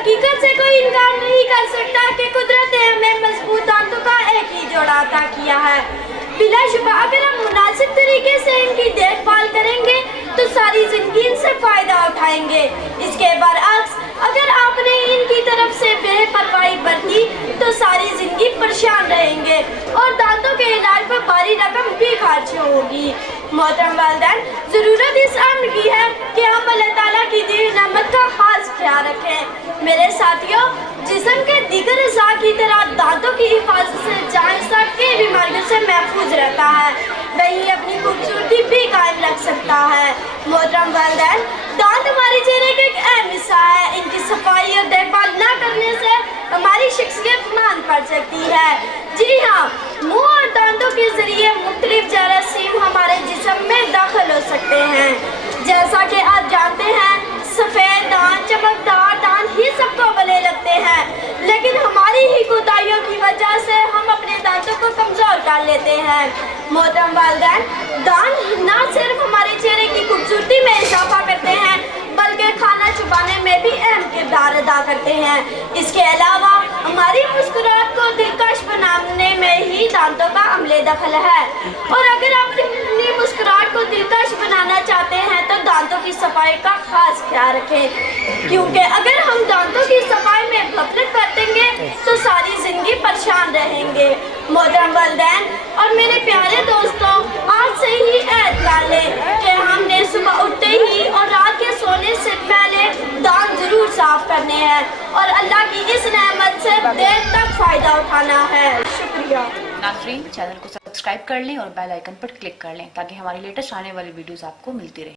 हकीकत से कोई इनकार नहीं कर सकता कि कुदरत ने हमें मजबूत दांतों का एक ही जोड़ा अता किया है। बिलाशुबा अगर हम मुनासिब तरीके से इनकी देखभाल करेंगे तो सारी जिंदगी इनसे फायदा उठाएंगे। इसके बरअक्स अगर आपने इनकी तरफ से बेपरवाही बरती तो सारी जिंदगी परेशान रहेंगे और दांतों के इलाज पर भारी रकम भी खर्च होगी। मोहतरम वालिदैन, जरूरत इस अम्र की है कि हम अल्लाह ताला की दी हुई नेमत का खास ख्याल रखें। मेरे साथियों, जिस्म के दीगर अज़ा की तरह दांतों की हिफाजत से जान इंसान कई बीमारियों से महफूज रहता है, वहीं अपनी खूबसूरती भी कायम रख सकता है। मोहतरम वालिदैन, दांत हमारे चेहरे का एक अहम हिस्सा है। इनकी सफाई और देखभाल न करने से हमारी शख्सियत मान पड़ सकती है। जी हाँ, मुंह और दांतों के जरिए मुख्तलिफ जरासीम हमारे जिस्म में दाखिल हो सकते हैं। जैसा कि आप जानते हैं, सफ़ेद दांत, चमकदार दांत ही सबको भले लगते हैं, लेकिन हमारी ही कोताहियों की वजह से हम अपने दांतों को कमज़ोर कर लेते हैं। मोहतरम वालिदैन, दांत न सिर्फ हमारे चेहरे की खूबसूरती में इजाफा करते हैं बल्कि खाना चुबाने में भी अहम किरदार अदा करते हैं। इसके अलावा हमारी मुस्कुराहट को दिलकश बनाने में ही दांतों का अमले दखल है। और अगर आप अपनी मुस्कुराहट को दिलकश बनाना चाहते हैं तो दांतों की सफाई का खास ख्याल रखें, क्योंकि अगर हम दांतों की सफाई में गफलत बरतेंगे तो सारी जिंदगी परेशान रहेंगे। मोहतरम वालिदैन और मेरे प्यारे दोस्तों, आज से ही ऐद कर लें कि हमने सुबह उठते ही और रात के सोने से पहले दांत जरूर साफ करने हैं और अल्लाह की इस नेमत से देर तक फायदा उठाना है। शुक्रिया। नाज़रीन, चैनल को सब्सक्राइब कर लें और बेल आइकन पर क्लिक कर लें ताकि हमारी लेटेस्ट आने वाली वीडियोस आपको मिलती रहे।